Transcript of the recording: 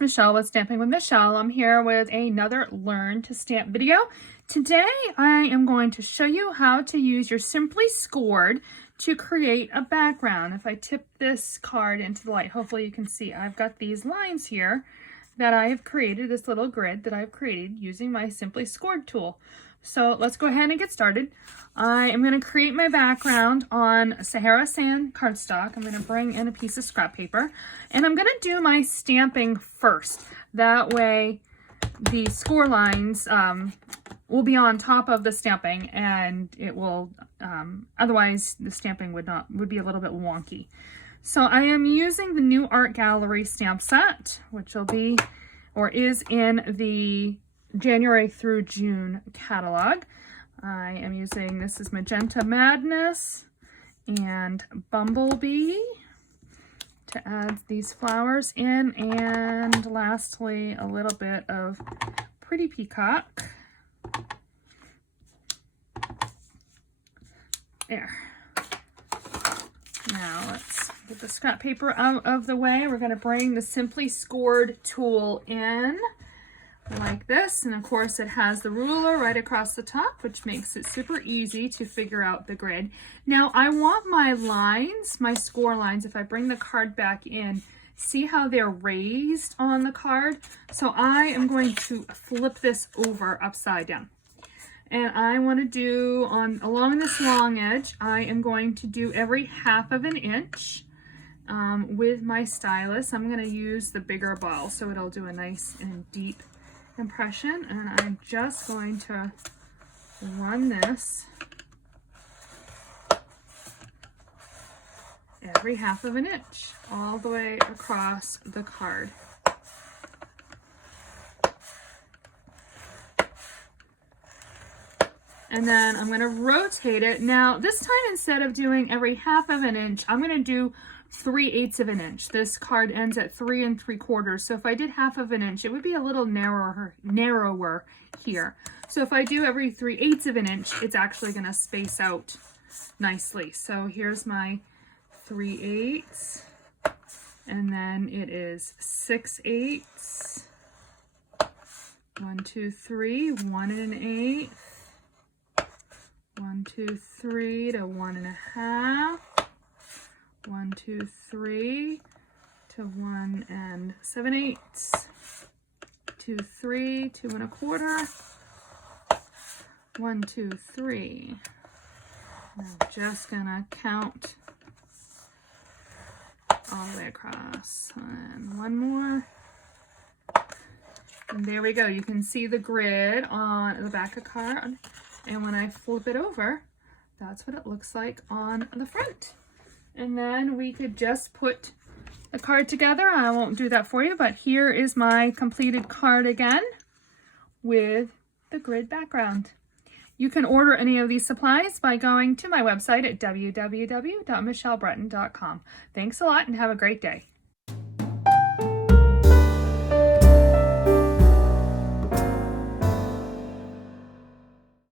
it's Michelle with Stamping with Michelle. I'm here with another Learn to Stamp video. Today I am going to show you how to use your Simply Scored to create a background. If I tip this card into the light, hopefully you can see I've got these lines here that I have created, this little grid that I've created using my Simply Scored tool. So let's go ahead and get started. I am going to create my background on Sahara Sand cardstock. I'm going to bring in a piece of scrap paper and I'm going to do my stamping first. That way the score lines will be on top of the stamping, and it will, otherwise the stamping would be a little bit wonky. So I am using the new Art Gallery stamp set, which will be, or is in the January through June catalog. I am using, this is Magenta Madness and Bumblebee to add these flowers in, and lastly a little bit of Pretty Peacock. There. Now let's get the scrap paper out of the way. We're going to bring the Simply Scored tool in like this, and of course it has the ruler right across the top, which makes it super easy to figure out the grid. Now I want my lines, my score lines, if I bring the card back in, see how they're raised on the card? So I am going to flip this over upside down. And I want to do, along this long edge, I am going to do every 1/2 of an inch with my stylus. I'm going to use the bigger ball so it'll do a nice and deep impression, and I'm just going to run this every 1/2 of an inch all the way across the card. And then I'm going to rotate it. Now this time, instead of doing every 1/2 of an inch, I'm going to do 3/8 of an inch. This card ends at 3 3/4. So if I did 1/2 of an inch, it would be a little narrower here. So if I do every 3/8 of an inch, it's actually going to space out nicely. So here's my 3/8, and then it is 6/8. 1, 2, 3, 1 1/8. 1, 2, 3 to 1 1/2. 1, 2, 3 to 1 7/8. 2, 3, 2 1/4. 1, 2, 3. I'm just gonna count all the way across. And one more. And there we go. You can see the grid on the back of the card. And when I flip it over, that's what it looks like on the front. And then we could just put the card together. I won't do that for you, but here is my completed card again with the grid background. You can order any of these supplies by going to my website at www.michellebreton.com. Thanks a lot and have a great day.